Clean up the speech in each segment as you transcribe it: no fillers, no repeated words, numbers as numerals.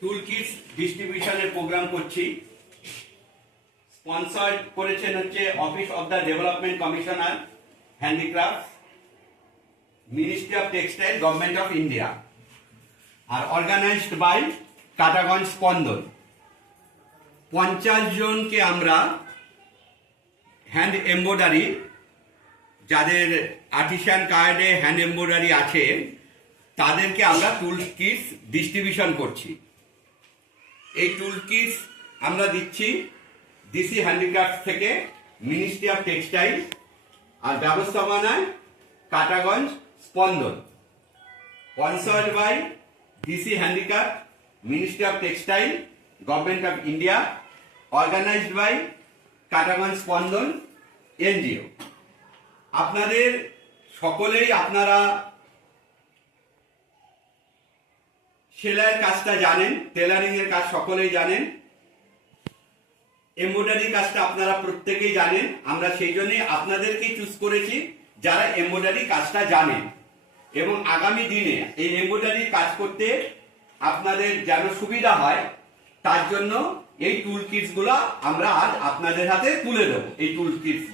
টুল kits ডিস্ট্রিবিউশনের programme করছি। Sponsor করেছেন হচ্ছে office of the development commissioner handicraft, ministry of textile, government of India, আর অর্গানাইজড বাই কাটাগঞ্জ স্পন্দন। 50 জনকে আমরা হ্যান্ড এমব্রয়ডারি, যাদের আর্টিসান কার্ডে হ্যান্ড এমব্রয়ডারি আছে তাদেরকে আমরা টুল কিটস ডিস্ট্রিবিউশন করছি। এই টুল কিটস আমরা দিচ্ছি ডিসি হ্যান্ডিক্রাফট থেকে, মিনিস্ট্রি অফ টেক্সটাইল, আর ব্যবস্থাপনায় Kataganj Spandan. Sponsored by DC handicraft, ministry of textile, government of India, organised by Kataganj Spandan NGO. আপনাদের সকলেই আপনারা সেলাইয়ের কাজটা জানেন, টেলারিং এর কাজ সকলেই জানেন, এমব্রয়ডারি কাজটা আপনারা প্রত্যেকেই জানেন। আমরা সেই জন্যই আপনাদেরকেই চুজ করেছি যারা এমব্রয়ডারি কাজটা জানেন, এবং আগামী দিনে এই এমব্রয়ডারি কাজ করতে আপনাদের যেন সুবিধা হয় তার জন্য এই টুল কিটস গুলো আমরা আজ আপনাদের হাতে তুলে দেব। এই টুল কিটস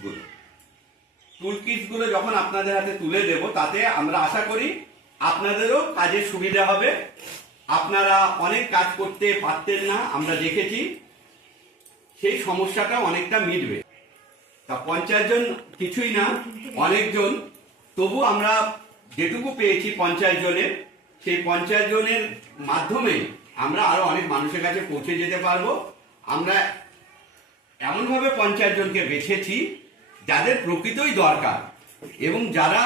গুলো যখন আপনাদের হাতে তুলে দেব, তাতে আমরা আশা করি আপনাদেরও কাজের সুবিধা হবে। আপনারা অনেক কাজ করতে পারতেন না, আমরা দেখেছি, সেই সমস্যাটা অনেকটা মিটবে। তা 50 জন কিছুই না, অনেকজন, তবু আমরা যেটুকু পেয়েছি 50 জনের, সেই 50 জনের মাধ্যমে আমরা আরো অনেক মানুষের কাছে পৌঁছে যেতে পারবো। আমরা এমনভাবে 50 জনকে বেছেছি যাদের প্রকৃতই দরকার, এবং যারা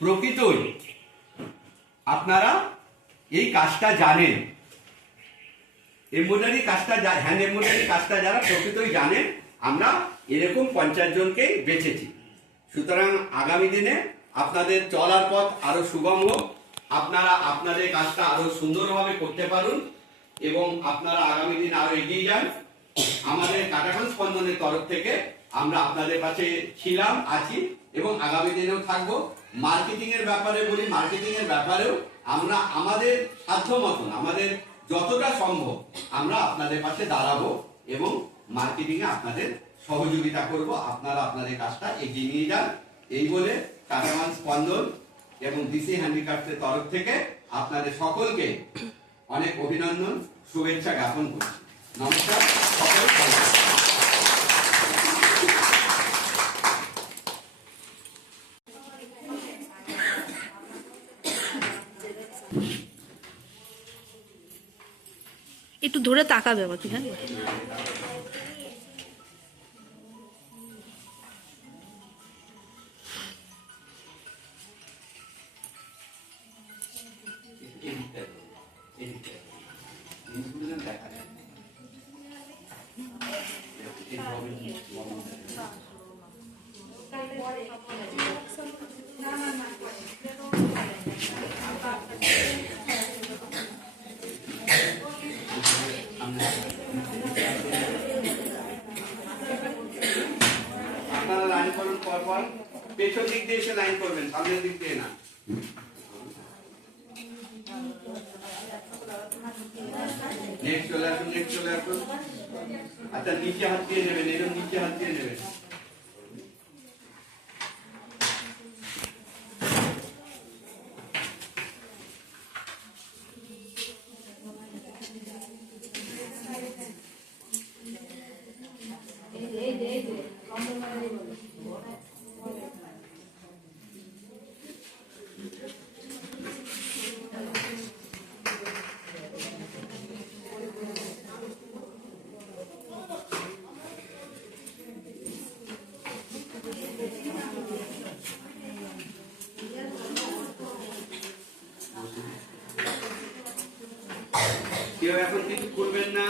প্রকৃতই আপনারা এই কাজটা জানেন, এমব্রয়ডারি কাজটা, হ্যান্ড এমব্রয়ডারি কাজটা যারা প্রকৃতই জানেন, আমরা এরকম 50 জনকেই বেছেছি। সুতরাং আগামী দিনে আপনাদের চলার পথ আরো সুগম হোক, আপনারা আপনাদের কাজটা আরো সুন্দরভাবে করতে পারুন, এবং আপনারা আগামী দিন আরো এগিয়ে যান। আমাদের কাটাগঞ্জ স্পন্দনের তরফ থেকে আমরা আপনাদের কাছে ছিলাম, আছি, এবং আগামী দিনেও থাকবো। মার্কেটিং এর ব্যাপারে বলি, মার্কেটিং এর ব্যাপারেও আমরা আমাদের সাধ্য মতন, আমাদের যতটা সম্ভব আমরা আপনাদের পাশে দাঁড়াবো এবং মার্কেটিং এ আপনাদের সহযোগিতা করব। আপনারা আপনাদের কাজটা এগিয়ে নিয়ে যান। এই বলে কাটাগঞ্জ স্পন্দন এবং ডিসি হ্যান্ডিক্রাফটের তরফ থেকে আপনাদের সকলকে অনেক অভিনন্দন, শুভেচ্ছা জ্ঞাপন করছি। নমস্কার, সকল একটু ধরে তাকাবে আমাকে। হ্যাঁ, আপনারা লাইন করুন, পরপর পেছন দিক দিয়ে এসে লাইন করবেন, সামনের দিক দিয়ে না। নেক্সট চলে আসুন, নেক্সট চলে আসুন। আচ্ছা, নিচে হাত দিয়ে নেবেন, এরকম নিচে হাত দিয়ে নেবেন। কেউ এখন কিছু করবেন না।